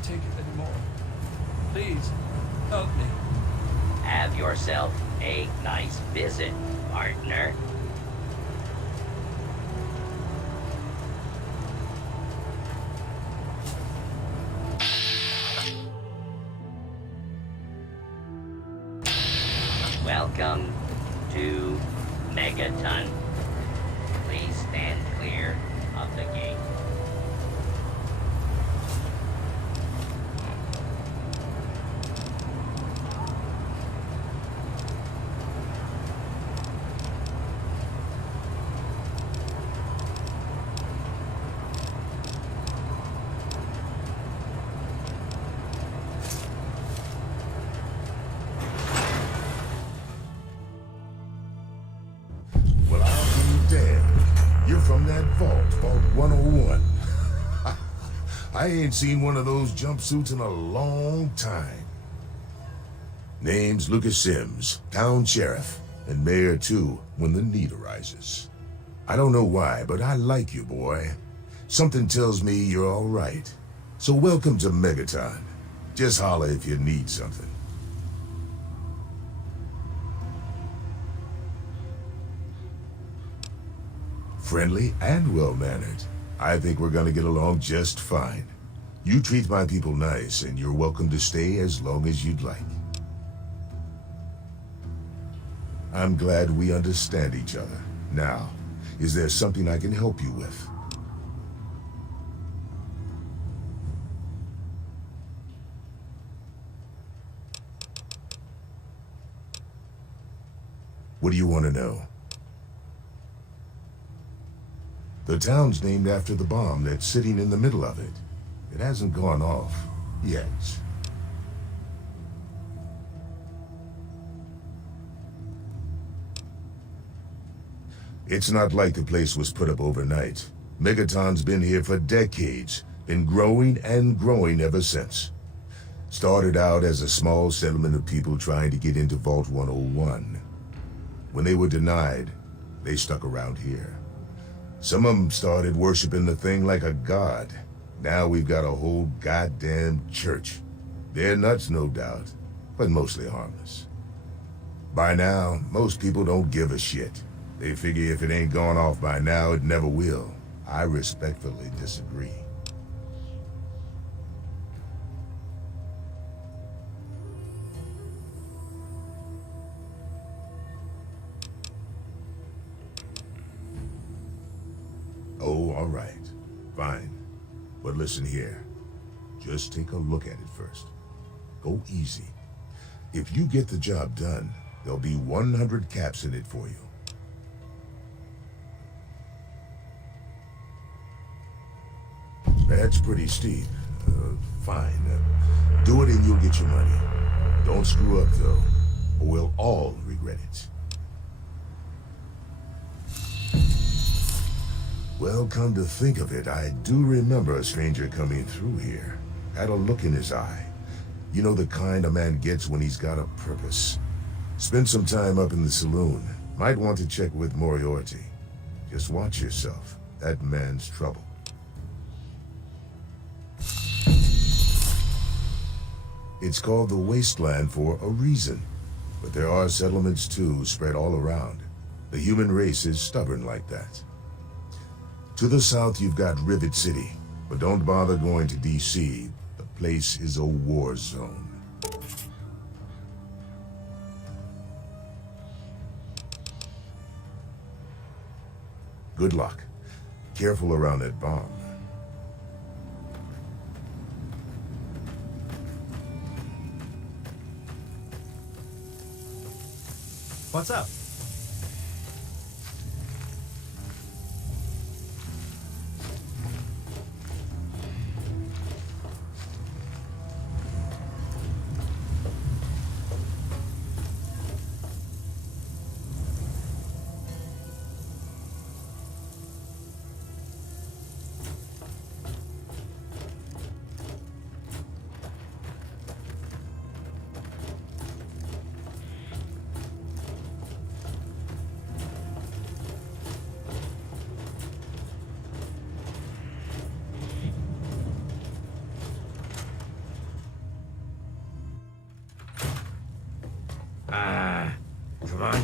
can't take it anymore. Please, help me. Have yourself a nice visit, partner. Welcome to Megaton. Please stand clear of the gate. Well, I'll be damned. You're from that Vault 101. I ain't seen one of those jumpsuits in a long time. Name's Lucas Sims, town sheriff, and mayor too, when the need arises. I don't know why, but I like you, boy. Something tells me you're all right. So welcome to Megaton. Just holler if you need something. Friendly and well-mannered. I think we're gonna get along just fine. You treat my people nice, and you're welcome to stay as long as you'd like. I'm glad we understand each other. Now, is there something I can help you with? What do you want to know? The town's named after the bomb that's sitting in the middle of it. It hasn't gone off yet. It's not like the place was put up overnight. Megaton's been here for decades, been growing and growing ever since. Started out as a small settlement of people trying to get into Vault 101. When they were denied, they stuck around here. Some of them started worshiping the thing like a god. Now we've got a whole goddamn church. They're nuts, no doubt, but mostly harmless. By now, most people don't give a shit. They figure if it ain't gone off by now, it never will. I respectfully disagree. Oh, all right. Fine. But listen here. Just take a look at it first. Go easy. If you get the job done, there'll be 100 caps in it for you. That's pretty steep. Fine. Do it and you'll get your money. Don't screw up, though, or we'll all regret it. Well, come to think of it, I do remember a stranger coming through here. Had a look in his eye. You know the kind a man gets when he's got a purpose. Spent some time up in the saloon. Might want to check with Moriarty. Just watch yourself. That man's trouble. It's called the Wasteland for a reason. But there are settlements too, spread all around. The human race is stubborn like that. To the south, you've got Rivet City, but don't bother going to DC. The place is a war zone. Good luck. Careful around that bomb. What's up?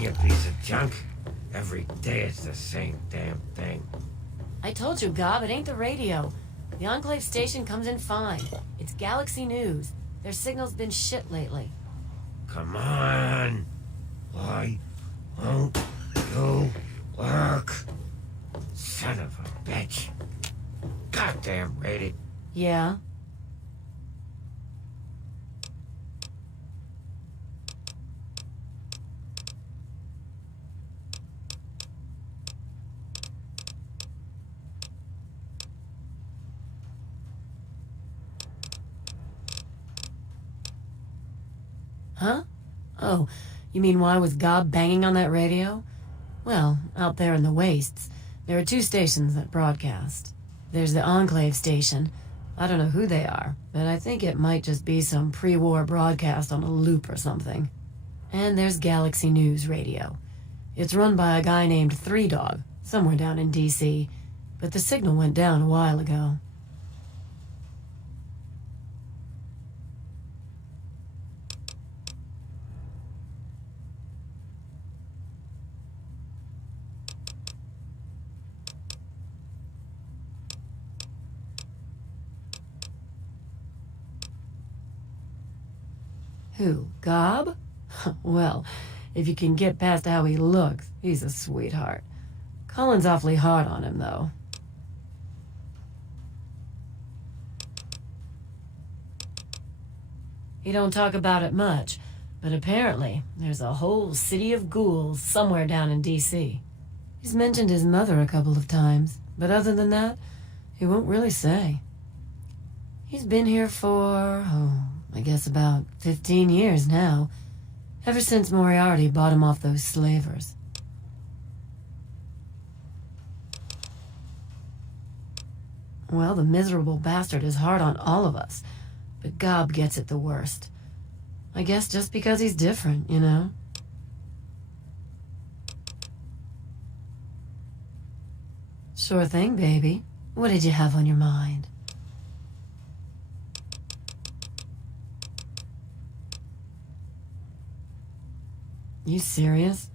you piece of junk. Every day it's the same damn thing. I told you, Gob, it ain't the radio. The Enclave station comes in fine. It's Galaxy News. Their signal's been shit lately. Come on. Why won't you work? Son of a bitch. Goddamn radio. Yeah? Huh? Oh, you mean why was Gob banging on that radio? Well, out there in the wastes, there are two stations that broadcast. There's the Enclave station. I don't know who they are, but I think it might just be some pre-war broadcast on a loop or something. And there's Galaxy News Radio. It's run by a guy named Three Dog, somewhere down in D.C., but the signal went down a while ago. Who, Gob? Well, if you can get past how he looks, he's a sweetheart. Colin's awfully hard on him, though. He don't talk about it much, but apparently there's a whole city of ghouls somewhere down in D.C. He's mentioned his mother a couple of times, but other than that, he won't really say. He's been here for, I guess about 15 years now. Ever since Moriarty bought him off those slavers. Well, the miserable bastard is hard on all of us, but Gob gets it the worst. I guess just because he's different, you know? Sure thing, baby. What did you have on your mind? You serious?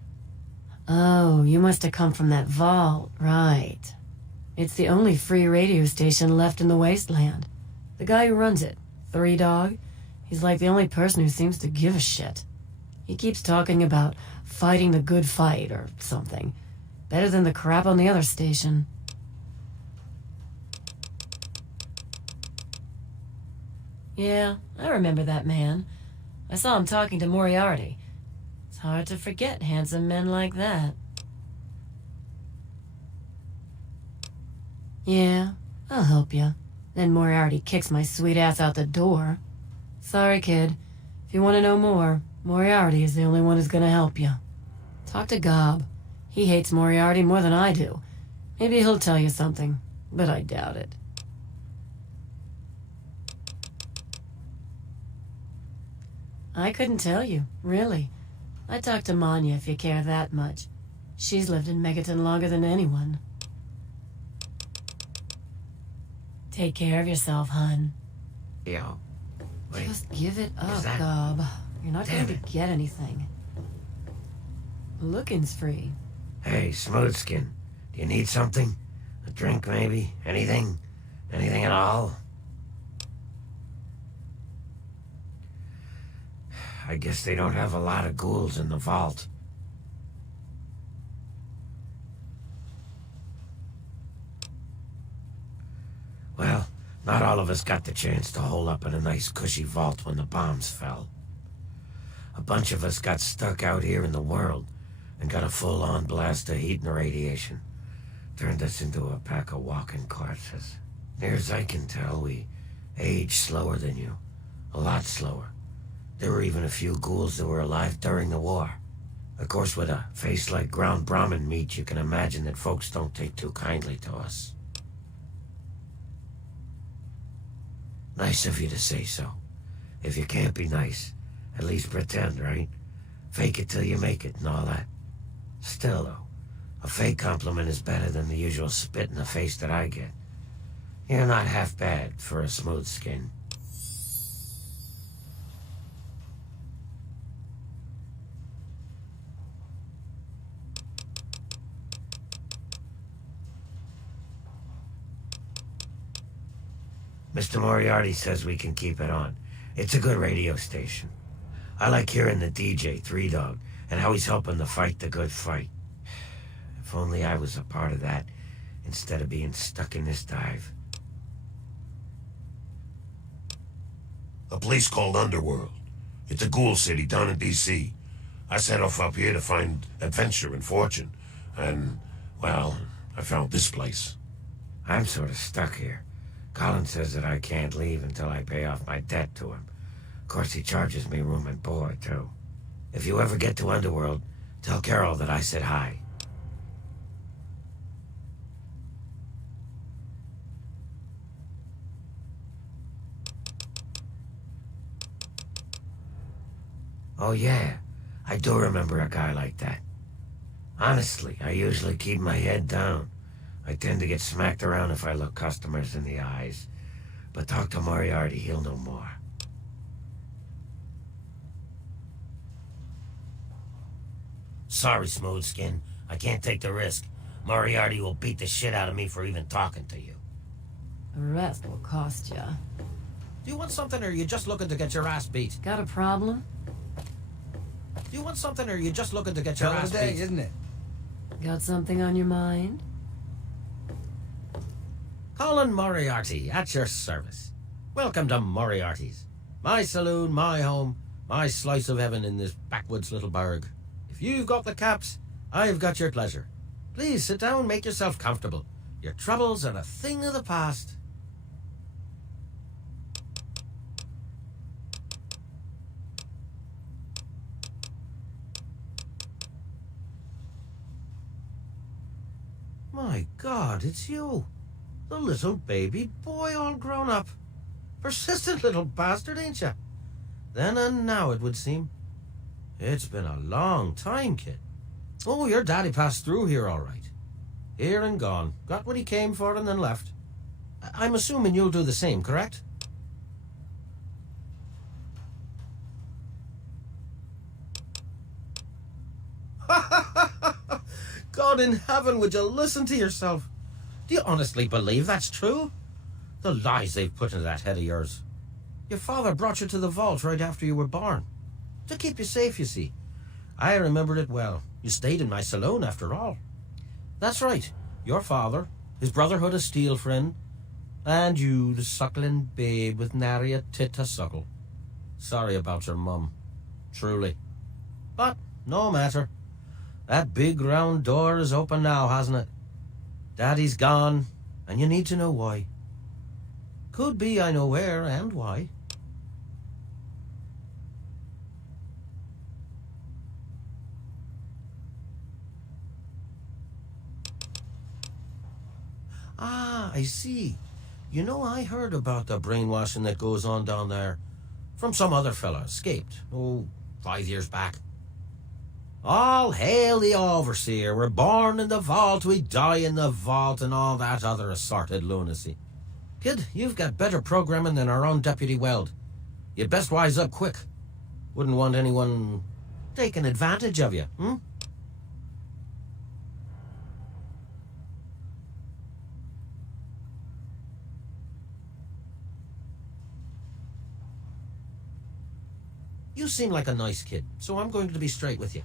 Oh, you must have come from that vault, right. It's the only free radio station left in the Wasteland. The guy who runs it, Three Dog, he's like the only person who seems to give a shit. He keeps talking about fighting the good fight or something. Better than the crap on the other station. Yeah, I remember that man. I saw him talking to Moriarty. Hard to forget handsome men like that. Yeah, I'll help you. Then Moriarty kicks my sweet ass out the door. Sorry, kid. If you want to know more, Moriarty is the only one who's gonna help you. Talk to Gob. He hates Moriarty more than I do. Maybe he'll tell you something, but I doubt it. I couldn't tell you, really. I talked to Manya if you care that much. She's lived in Megaton longer than anyone. Take care of yourself, hun. Yo. Wait. Just give it up, that... Gob. You're not going Damn to get anything. Looking's free. Hey, Smoothskin. Do you need something? A drink, maybe? Anything? Anything at all? I guess they don't have a lot of ghouls in the vault. Well, not all of us got the chance to hole up in a nice cushy vault when the bombs fell. A bunch of us got stuck out here in the world and got a full-on blast of heat and radiation. Turned us into a pack of walking corpses. Near as I can tell, we age slower than you. A lot slower. There were even a few ghouls that were alive during the war. Of course, with a face like ground Brahmin meat, you can imagine that folks don't take too kindly to us. Nice of you to say so. If you can't be nice, at least pretend, right? Fake it till you make it and all that. Still, though, a fake compliment is better than the usual spit in the face that I get. You're not half bad for a smooth skin. Mr. Moriarty says we can keep it on. It's a good radio station. I like hearing the DJ, Three Dog, and how he's helping to fight the good fight. If only I was a part of that, instead of being stuck in this dive. A place called Underworld. It's a ghoul city down in D.C. I set off up here to find adventure and fortune. And, well, I found this place. I'm sort of stuck here. Colin says that I can't leave until I pay off my debt to him. Of course, he charges me room and board, too. If you ever get to Underworld, tell Carol that I said hi. Oh, yeah. I do remember a guy like that. Honestly, I usually keep my head down. I tend to get smacked around if I look customers in the eyes. But talk to Moriarty, he'll know more. Sorry, Smoothskin. I can't take the risk. Moriarty will beat the shit out of me for even talking to you. The rest will cost ya. Do you want something, or are you just looking to get your ass beat? Got a problem? Do you want something, or are you just looking to get your Hell of ass a day, beat? isn't it? Got something on your mind? Colin Moriarty, at your service. Welcome to Moriarty's. My saloon, my home, my slice of heaven in this backwoods little burg. If you've got the caps, I've got your pleasure. Please sit down, make yourself comfortable. Your troubles are a thing of the past. My God, it's you. The little baby boy all grown up. Persistent little bastard, ain't ya? Then and now, it would seem. It's been a long time, kid. Oh, your daddy passed through here all right. Here and gone. Got what he came for and then left. I'm assuming you'll do the same, correct? God in heaven, would you listen to yourself? Do you honestly believe that's true? The lies they've put into that head of yours. Your father brought you to the vault right after you were born. To keep you safe, you see. I remembered it well. You stayed in my saloon, after all. That's right. Your father, his Brotherhood of Steel friend, and you, the suckling babe with nary a tit to suckle. Sorry about your mum. Truly. But no matter. That big round door is open now, hasn't it? Daddy's gone, and you need to know why. Could be I know where and why. Ah, I see. You know, I heard about the brainwashing that goes on down there. From some other fella, escaped. 5 years back. All hail the overseer. We're born in the vault, we die in the vault, and all that other assorted lunacy. Kid, you've got better programming than our own Deputy Weld. You'd best wise up quick. Wouldn't want anyone taking advantage of you, hmm? You seem like a nice kid, so I'm going to be straight with you.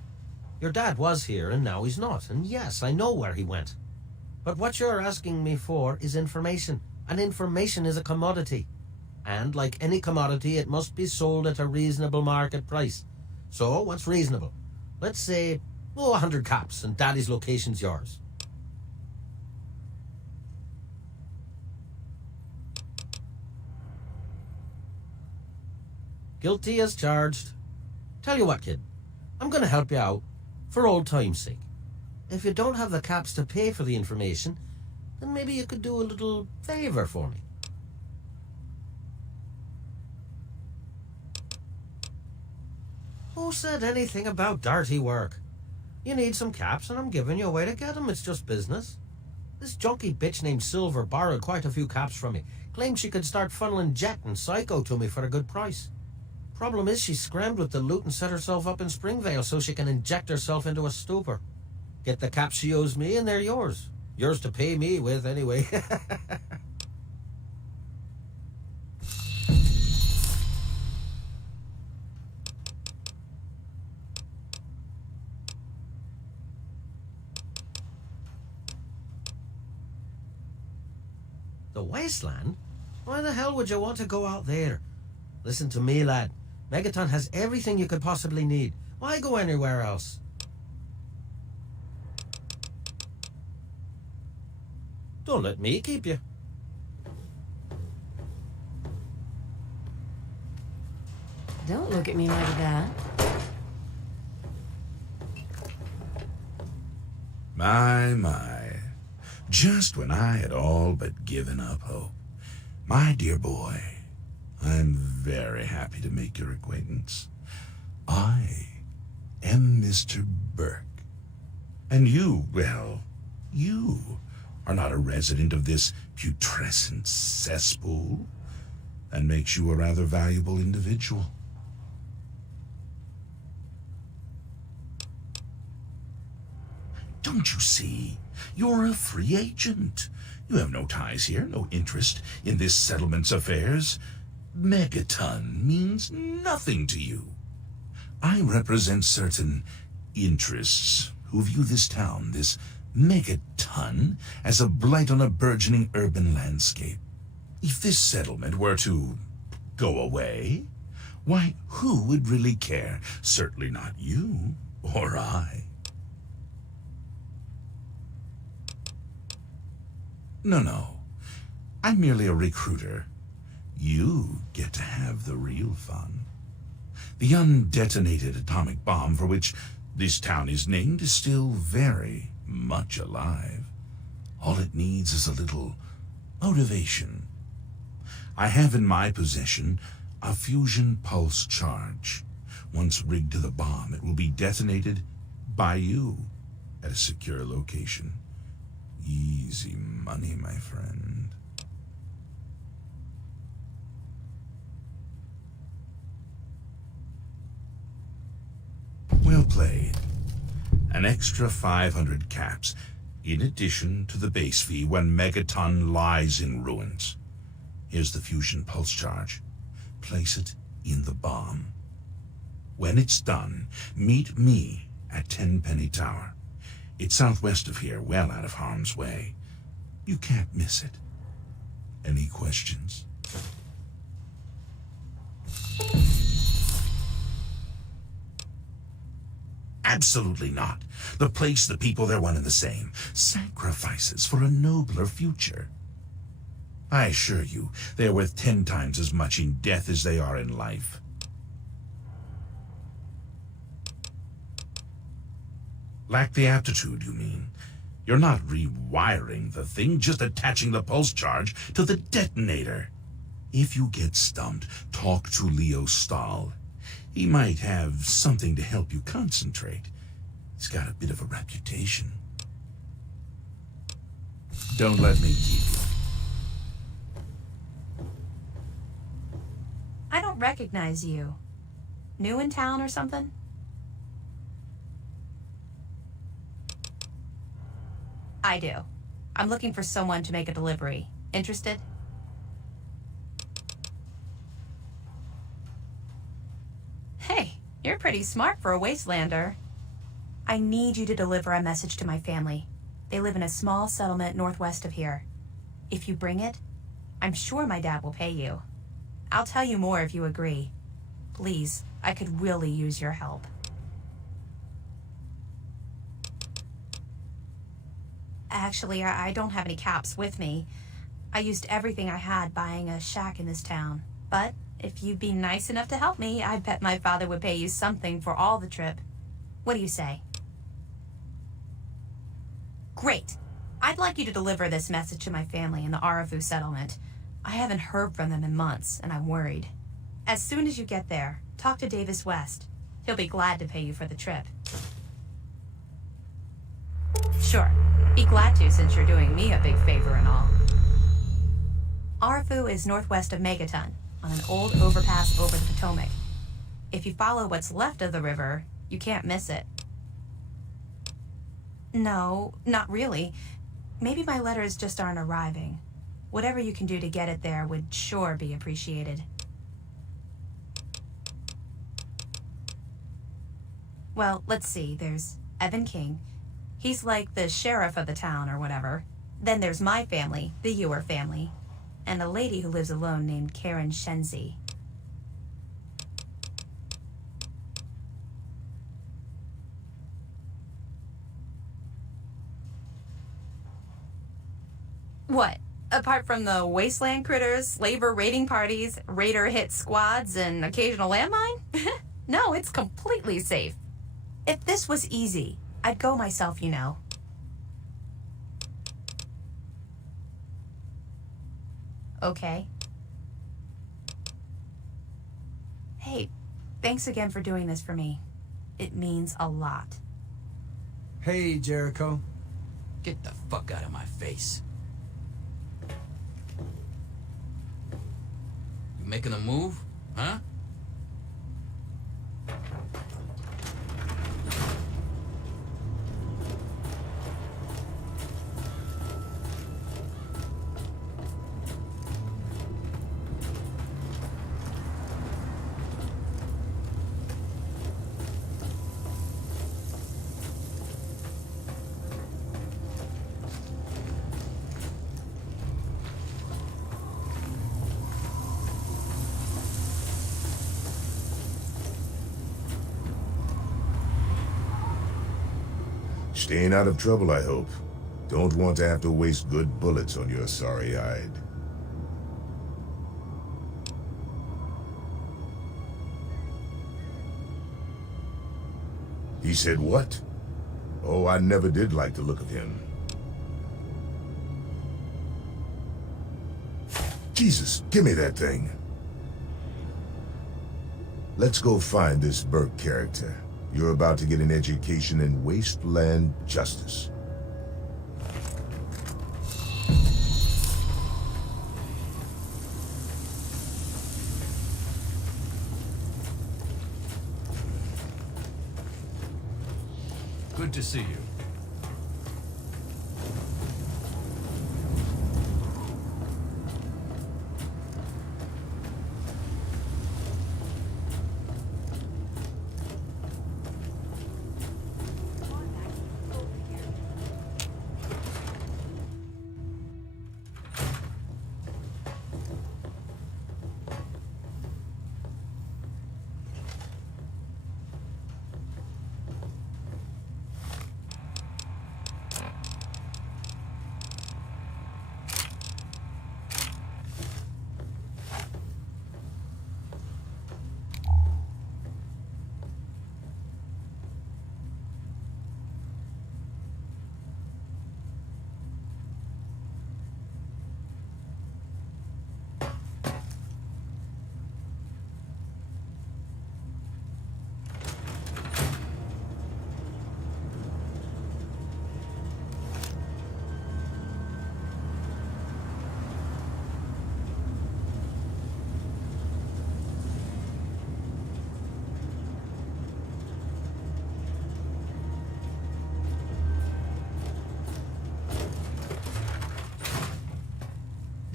Your dad was here, and now he's not, and yes, I know where he went. But what you're asking me for is information, and information is a commodity. And like any commodity, it must be sold at a reasonable market price. So, what's reasonable? Let's say, 100 caps, and Daddy's location's yours. Guilty as charged. Tell you what, kid, I'm going to help you out, for old time's sake. If you don't have the caps to pay for the information, then maybe you could do a little favor for me. Who said anything about dirty work? You need some caps, and I'm giving you a way to get them. It's just business. This junky bitch named Silver borrowed quite a few caps from me. Claimed she could start funneling Jet and Psycho to me for a good price. Problem is, she scrammed with the loot and set herself up in Springvale so she can inject herself into a stupor. Get the caps she owes me, and they're yours. Yours to pay me with, anyway. Wasteland? Why the hell would you want to go out there? Listen to me, lad. Megaton has everything you could possibly need. Why go anywhere else? Don't let me keep you. Don't look at me like that. My. Just when I had all but given up hope. My dear boy, I'm very happy to make your acquaintance. I am Mr. Burke. And you, well, you are not a resident of this putrescent cesspool. That makes you a rather valuable individual. Don't you see? You're a free agent. You have no ties here, no interest in this settlement's affairs. Megaton means nothing to you. I represent certain interests who view this town, this Megaton, as a blight on a burgeoning urban landscape. If this settlement were to go away, why, who would really care? Certainly not you or I. No. I'm merely a recruiter. You get to have the real fun. The undetonated atomic bomb for which this town is named is still very much alive. All it needs is a little motivation. I have in my possession a fusion pulse charge. Once rigged to the bomb, it will be detonated by you at a secure location. Easy money, my friend. Well played. An extra 500 caps, in addition to the base fee when Megaton lies in ruins. Here's the fusion pulse charge. Place it in the bomb. When it's done, meet me at Tenpenny Tower. It's southwest of here, well out of harm's way. You can't miss it. Any questions? Absolutely not. The place, the people, they're one and the same. Sacrifices for a nobler future. I assure you, they're worth 10 times as much in death as they are in life. Lack the aptitude, you mean? You're not rewiring the thing, just attaching the pulse charge to the detonator. If you get stumped, talk to Leo Stahl. He might have something to help you concentrate. He's got a bit of a reputation. Don't let me keep you. I don't recognize you. New in town or something? I do. I'm looking for someone to make a delivery. Interested? Hey, you're pretty smart for a Wastelander. I need you to deliver a message to my family. They live in a small settlement northwest of here. If you bring it, I'm sure my dad will pay you. I'll tell you more if you agree. Please, I could really use your help. Actually, I don't have any caps with me. I used everything I had buying a shack in this town. But if you'd be nice enough to help me, I bet my father would pay you something for all the trip. What do you say? Great. I'd like you to deliver this message to my family in the Arafu settlement. I haven't heard from them in months, and I'm worried. As soon as you get there, talk to Davis West. He'll be glad to pay you for the trip. Sure. Be glad to, since you're doing me a big favor and all. Arafu is northwest of Megaton, on an old overpass over the Potomac. If you follow what's left of the river, you can't miss it. No, not really. Maybe my letters just aren't arriving. Whatever you can do to get it there would sure be appreciated. Well, let's see. There's Evan King. He's like the sheriff of the town or whatever. Then there's my family, the Ewer family. and a lady who lives alone named Karen Shenzi. What? Apart from the wasteland critters, slaver raiding parties, raider hit squads, and occasional landmine? No, it's completely safe. If this was easy, I'd go myself, you know. Okay. Hey, thanks again for doing this for me. It means a lot. Hey, Jericho. Get the fuck out of my face. You making a move? Huh? Staying out of trouble, I hope. Don't want to have to waste good bullets on your sorry hide. He said what? Oh, I never did like the look of him. Jesus, give me that thing. Let's go find this Burke character. You're about to get an education in wasteland justice. Good to see you.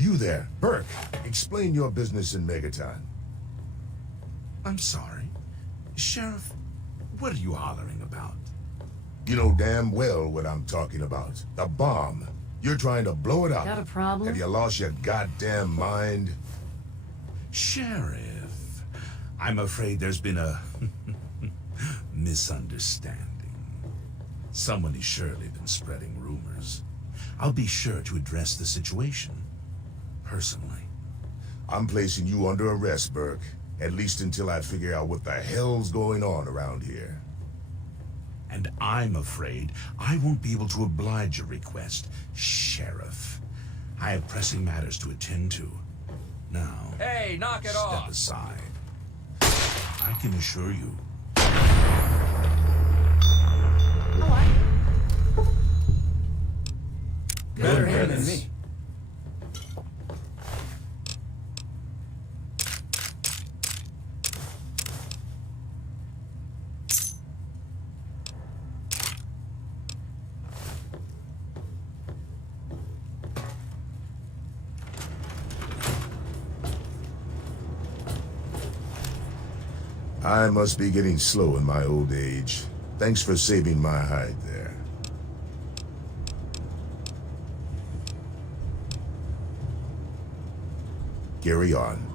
You there, Burke. Explain your business in Megaton. I'm sorry. Sheriff, what are you hollering about? You know damn well what I'm talking about. The bomb. You're trying to blow it up. Got a problem? Have you lost your goddamn mind? Sheriff, I'm afraid there's been a misunderstanding. Someone has surely been spreading rumors. I'll be sure to address the situation personally. I'm placing you under arrest, Burke. At least until I figure out what the hell's going on around here. And I'm afraid I won't be able to oblige your request, Sheriff. I have pressing matters to attend to. Now, Hey, knock it step off! aside. I can assure you, Better him than me. I must be getting slow in my old age. Thanks for saving my hide there. Carry on.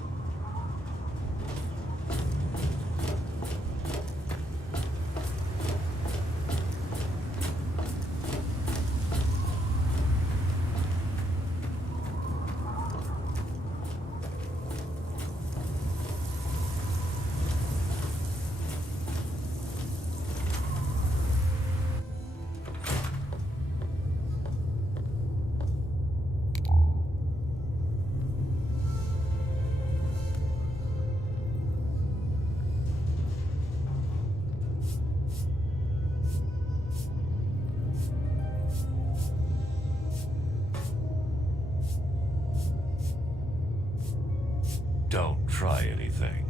Don't try anything.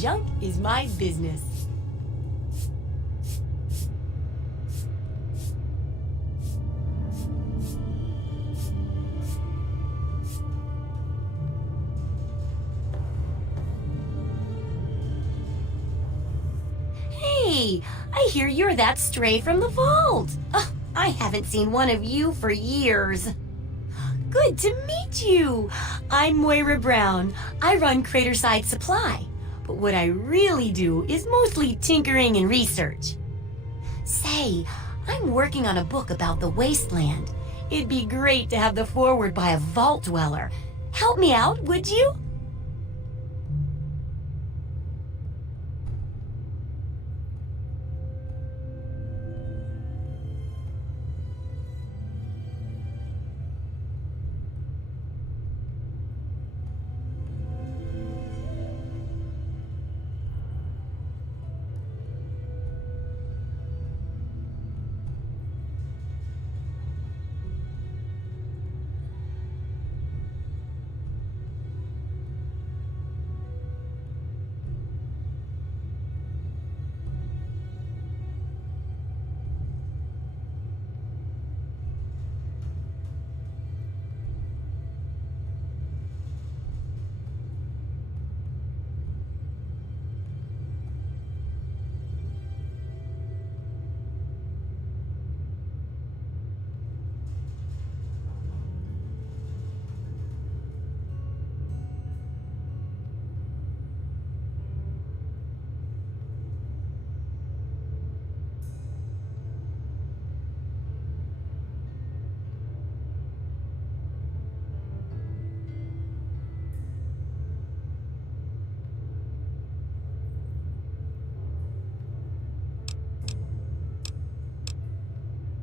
Junk is my business. Hey, I hear you're that stray from the vault. I haven't seen one of you for years. Good to meet you. I'm Moira Brown. I run Craterside Supply. But what I really do is mostly tinkering and research. Say, I'm working on a book about the Wasteland. It'd be great to have the foreword by a vault dweller. Help me out, would you?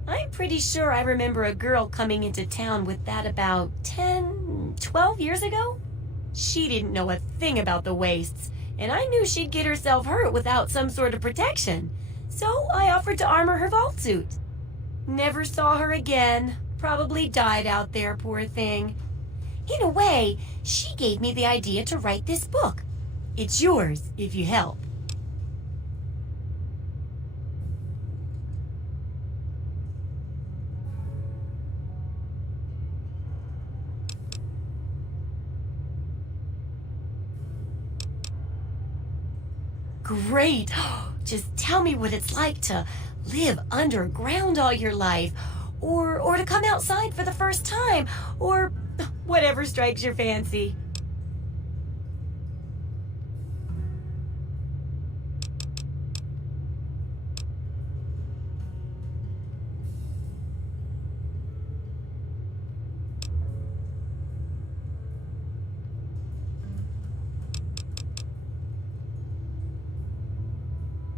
I'm pretty sure I remember a girl coming into town with that about 10, 12 years ago. She didn't know a thing about the wastes, and I knew she'd get herself hurt without some sort of protection. So I offered to armor her vault suit. Never saw her again. Probably died out there, poor thing. In a way, she gave me the idea to write this book. It's yours if you help. Great. Just tell me what it's like to live underground all your life, or to come outside for the first time, or whatever strikes your fancy.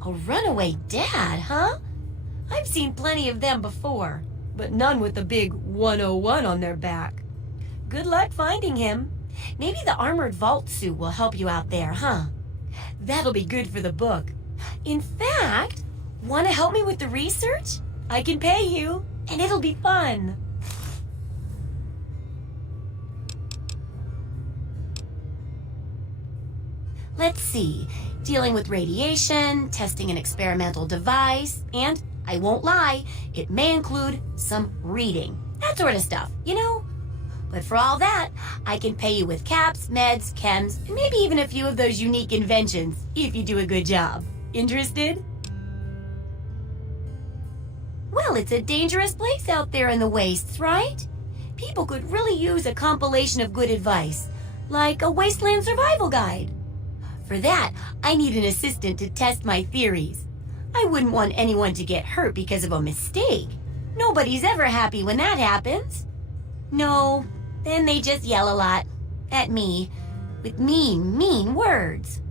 A runaway dad, huh? I've seen plenty of them before, but none with the big 101 on their back. Good luck finding him. Maybe the armored vault suit will help you out there, huh? That'll be good for the book. In fact, want to help me with the research? I can pay you, and it'll be fun. Let's see. Dealing with radiation, testing an experimental device, and, I won't lie, it may include some reading. That sort of stuff, you know? But for all that, I can pay you with caps, meds, chems, and maybe even a few of those unique inventions, if you do a good job. Interested? Well, it's a dangerous place out there in the wastes, right? People could really use a compilation of good advice, like a wasteland survival guide. For that, I need an assistant to test my theories. I wouldn't want anyone to get hurt because of a mistake. Nobody's ever happy when that happens. No, then they just yell a lot. At me. With mean, mean words.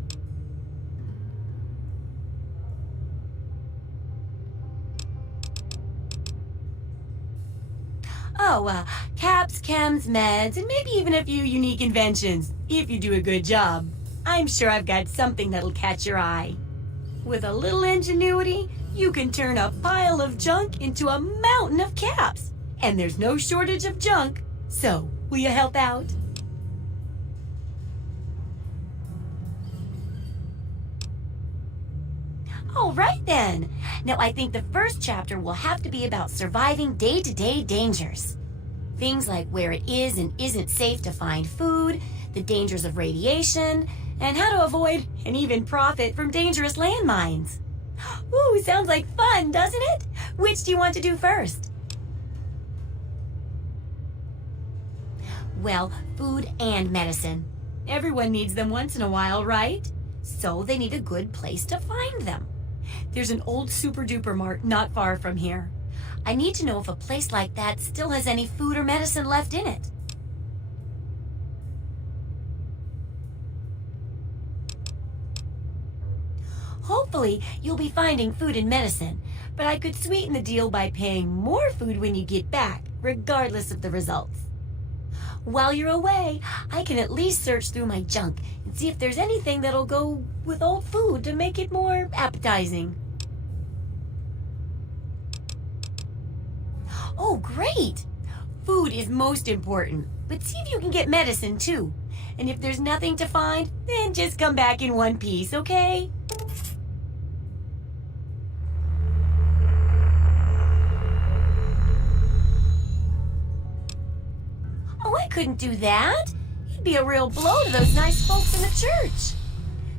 Oh, caps, chems, meds, and maybe even a few unique inventions, if you do a good job. I'm sure I've got something that'll catch your eye. With a little ingenuity, you can turn a pile of junk into a mountain of caps. And there's no shortage of junk. So, will you help out? All right then. Now I think the first chapter will have to be about surviving day-to-day dangers. Things like where it is and isn't safe to find food, the dangers of radiation, and how to avoid and even profit from dangerous landmines. Ooh, sounds like fun, doesn't it? Which do you want to do first? Well, food and medicine. Everyone needs them once in a while, right? So they need a good place to find them. There's an old super-duper mart not far from here. I need to know if a place like that still has any food or medicine left in it. Hopefully, you'll be finding food and medicine, but I could sweeten the deal by paying more food when you get back, regardless of the results. While you're away, I can at least search through my junk and see if there's anything that'll go with old food to make it more appetizing. Oh, great! Food is most important, but see if you can get medicine too. And if there's nothing to find, then just come back in one piece, okay? Oh, I couldn't do that. It'd be a real blow to those nice folks in the church.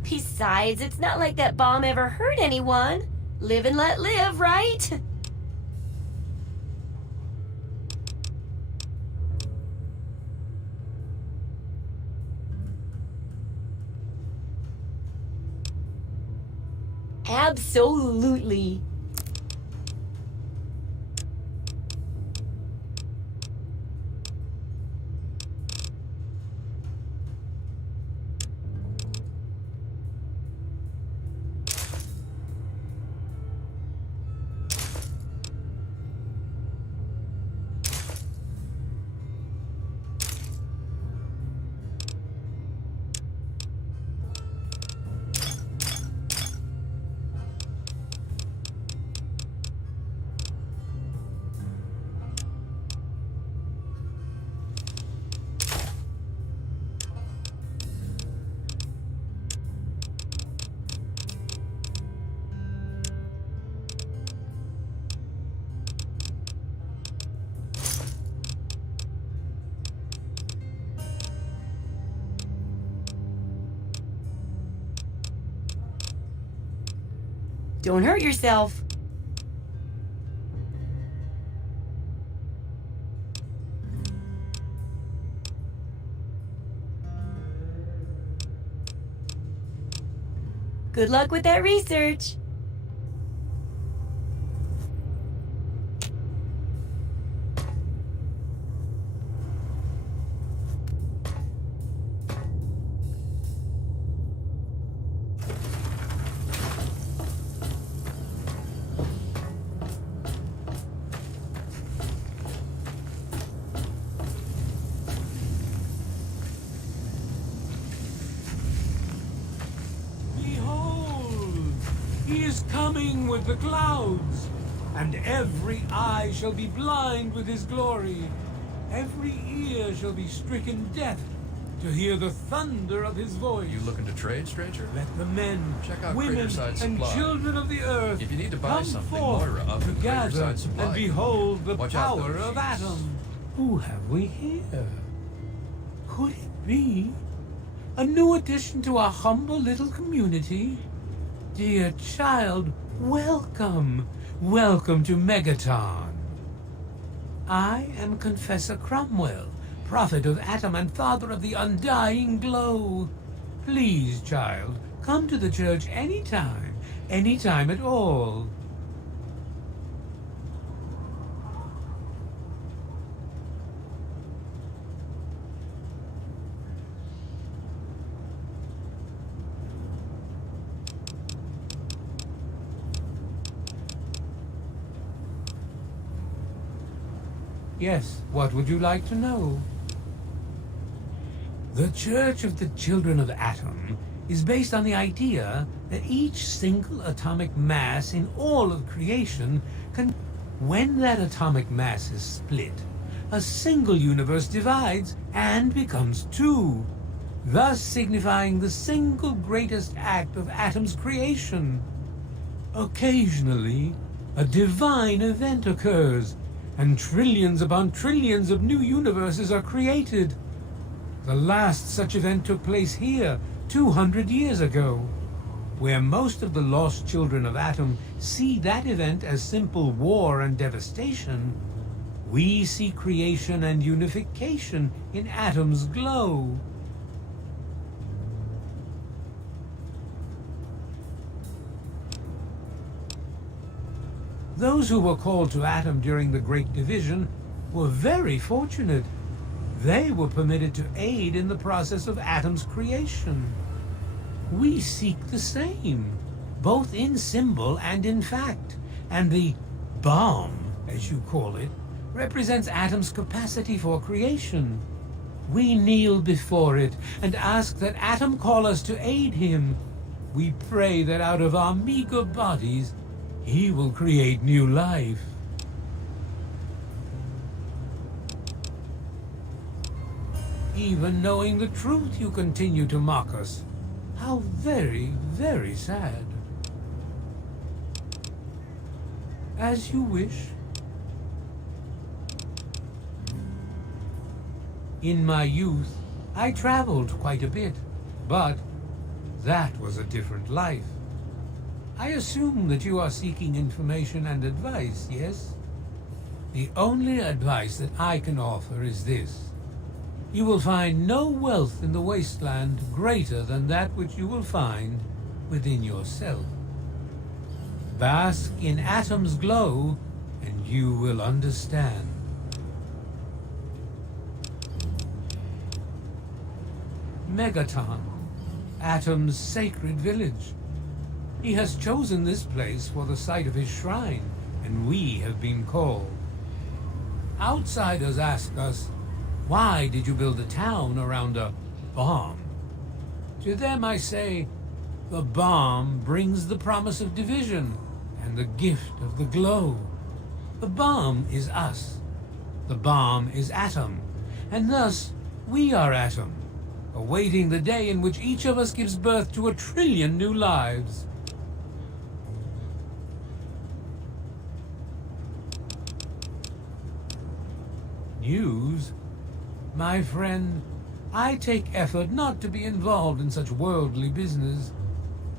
Besides, it's not like that bomb ever hurt anyone. Live and let live, right? Absolutely. Don't hurt yourself. Good luck with that research. He is coming with the clouds, and every eye shall be blind with his glory. Every ear shall be stricken deaf, to hear the thunder of his voice. You looking to trade, stranger? Let the men, Check out women, Craterside and Supply. children of the earth If you need to buy come something, forth Moira up to in gather Craterside Supply. and behold the Watch out, power those of sheets. Atom. Who have we here? Could it be a new addition to our humble little community? Dear child, welcome. Welcome to Megaton. I am Confessor Cromwell, prophet of Atom and father of the undying glow. Please, child, come to the church anytime at all. Yes, what would you like to know? The Church of the Children of Atom is based on the idea that each single atomic mass in all of creation can... When that atomic mass is split, a single universe divides and becomes two, thus signifying the single greatest act of Atom's creation. Occasionally, a divine event occurs, and trillions upon trillions of new universes are created. The last such event took place here 200 years ago, where most of the lost children of Atom see that event as simple war and devastation. We see creation and unification in Atom's glow. Those who were called to Atom during the Great Division were very fortunate. They were permitted to aid in the process of Atom's creation. We seek the same, both in symbol and in fact, and the bomb, as you call it, represents Atom's capacity for creation. We kneel before it and ask that Atom call us to aid him. We pray that out of our meager bodies, he will create new life. Even knowing the truth, you continue to mock us. How very, very sad. As you wish. In my youth, I traveled quite a bit, but that was a different life. I assume that you are seeking information and advice, yes? The only advice that I can offer is this. You will find no wealth in the wasteland greater than that which you will find within yourself. Bask in Atom's glow, and you will understand. Megaton, Atom's sacred village. He has chosen this place for the site of his shrine, and we have been called. Outsiders ask us, why did you build a town around a bomb? To them I say, the bomb brings the promise of division and the gift of the glow. The bomb is us. The bomb is Atom, and thus we are Atom, awaiting the day in which each of us gives birth to 1 trillion new lives. News? My friend, I take effort not to be involved in such worldly business.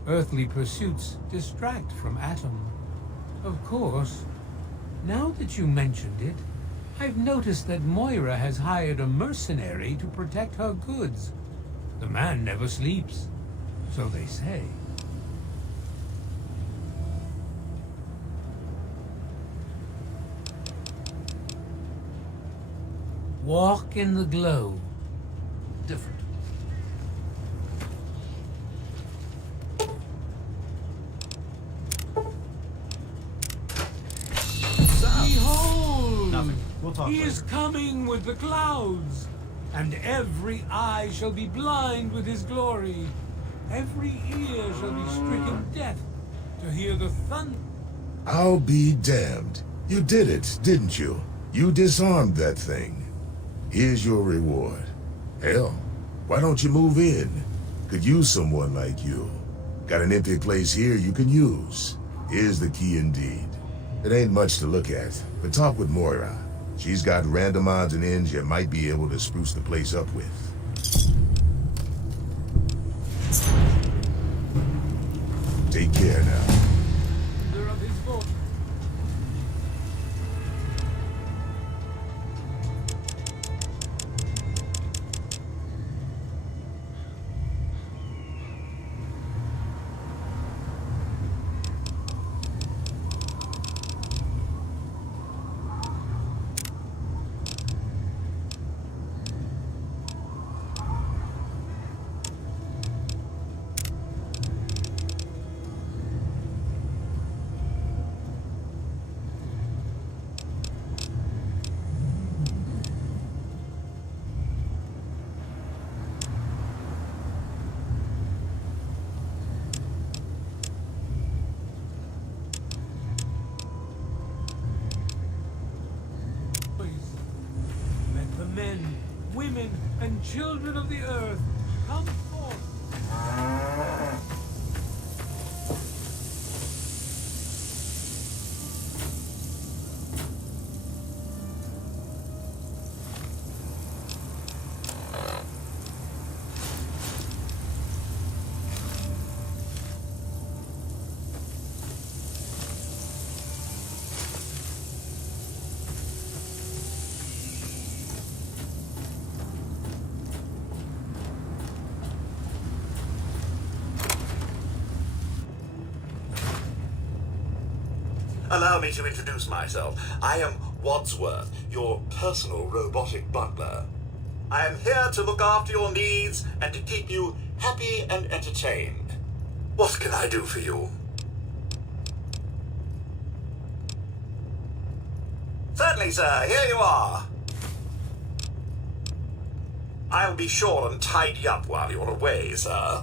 Earthly pursuits distract from Atom. Of course, now that you mentioned it, I've noticed that Moira has hired a mercenary to protect her goods. The man never sleeps, so they say. Walk in the glow. Different. Behold! Nothing. We'll talk He later. is coming with the clouds, and every eye shall be blind with his glory. Every ear shall be stricken deaf to hear the thunder. I'll be damned. You did it, didn't you? You disarmed that thing. Here's your reward. Hell, Why don't you move in? Could use someone like you. Got an empty place here you can use. Here's the key indeed. It ain't much to look at, but talk with Moira. She's got random odds and ends you might be able to spruce the place up with. Take care now. Under of his book. Let the men, women, and children of the earth come forth. Allow me to introduce myself. I am Wadsworth, your personal robotic butler. I am here to look after your needs and to keep you happy and entertained. What can I do for you? Certainly, sir. Here you are. I'll be sure and tidy up while you're away, sir.